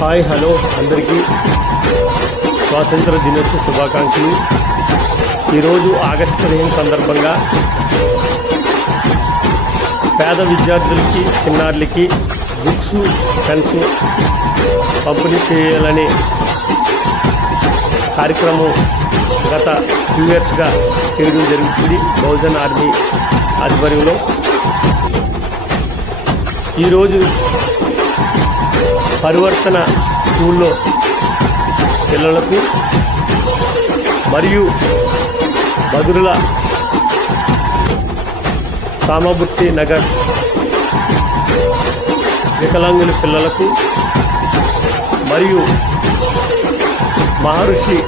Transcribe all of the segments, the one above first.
Hi hello అందరికీ స్వాతంత్ర దినోత్సవ శుభాకాంక్షలు. ఈరోజు ఆగస్టు 15 సందర్భంగా పేద విద్యార్థులకి చిన్నారులకి బుక్స్ పెన్స్ పంపిణీ చేయాలనే కార్యక్రమం గత 2 yearsగా చేయడం జరుగుతుంది బహుజన్ ఆర్మీ ఆధ్వర్యంలో. ఈరోజు పరివర్తన స్కూల్లో పిల్లలకు మరియు బదురుల సామబుర్తి నగర్ వికలాంగుల పిల్లలకు మరియు మహర్షి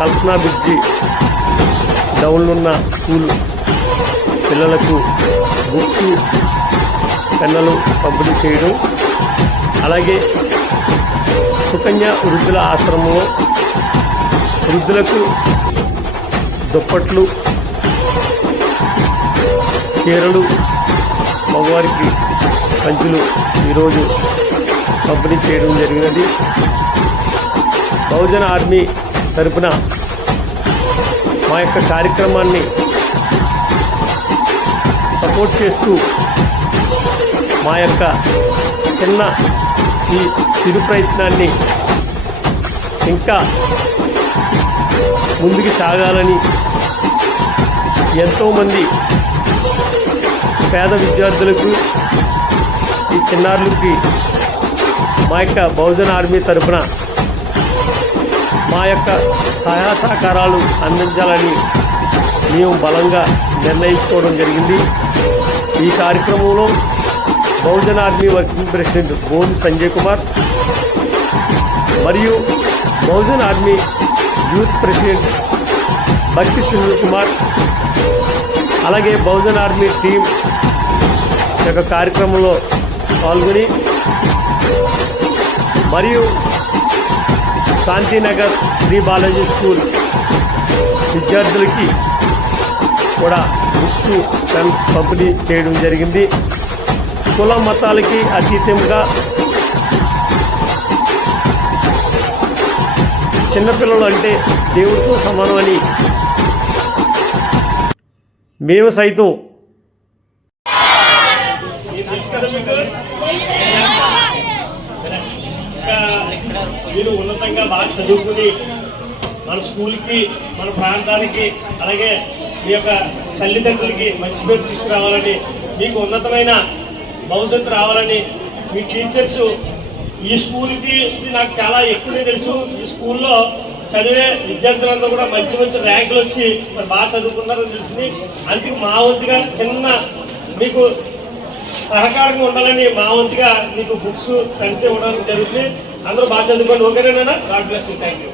కల్పనా బ్రిడ్జి డౌన్లున్న స్కూల్ పిల్లలకు బుక్స్ పెన్నులు పంపిణీ చేయడం, అలాగే సుకన్య వృద్ధుల ఆశ్రమంలో వృద్ధులకు దుప్పట్లు చీరలు మగవారికి పంచులు ఈరోజు పంపిణీ చేయడం జరిగినది. బహుజన ఆర్మీ తరపున మా యొక్క కార్యక్రమాన్ని సపోర్ట్ చేస్తూ మా యొక్క చిన్న ఈ చిరు ప్రయత్నాన్ని ఇంకా ముందుకు సాగాలని ఎంతోమంది పేద విద్యార్థులకు ఈ చిన్నారులకి మా యొక్క బహుజన ఆర్మీ తరఫున మా యొక్క సహాయ సహకారాలు అందించాలని మేము బలంగా నిర్ణయించుకోవడం జరిగింది. ఈ కార్యక్రమంలో Bahujan army working president Bon Sanjay Kumar మరియు బహుజన ఆర్మీ యూత్ ప్రెసిడెంట్ భక్తి సునీల్ కుమార్, అలాగే బహుజన ఆర్మీ టీం యొక్క కార్యక్రమంలో పాల్గొని మరియు శాంతినగర్ శ్రీ బాలాజీ స్కూల్ విద్యార్థులకి కూడా బుక్స్ పంపిణీ చేయడం జరిగింది. కుల మతాలకి అతీతంగా చిన్నపిల్లలు అంటే దేవుడితో సమానం అని మేము సైతం మీరు ఉన్నతంగా బాగా చదువుకుని మన స్కూల్కి మన ప్రాంతానికి అలాగే మీ యొక్క తల్లిదండ్రులకి మంచి పేరు తీసుకురావాలని, మీకు ఉన్నతమైన భవిష్యత్తు రావాలని మీ టీచర్స్ ఈ స్కూల్కి నాకు చాలా ఎక్కువనే తెలుసు. ఈ స్కూల్లో చదివే విద్యార్థులందరూ కూడా మంచి మంచి ర్యాంకులు వచ్చి మరి బాగా చదువుకున్నారని తెలిసింది. అందుకే మా వంతుగా చిన్న మీకు సహకారంగా ఉండాలని మా వంతుగా మీకు బుక్స్ పెన్స్ ఇవ్వడానికి జరుగుతుంది. అందరూ బాగా చదువుకోండి. ఓకేనా? God bless you. Thank you.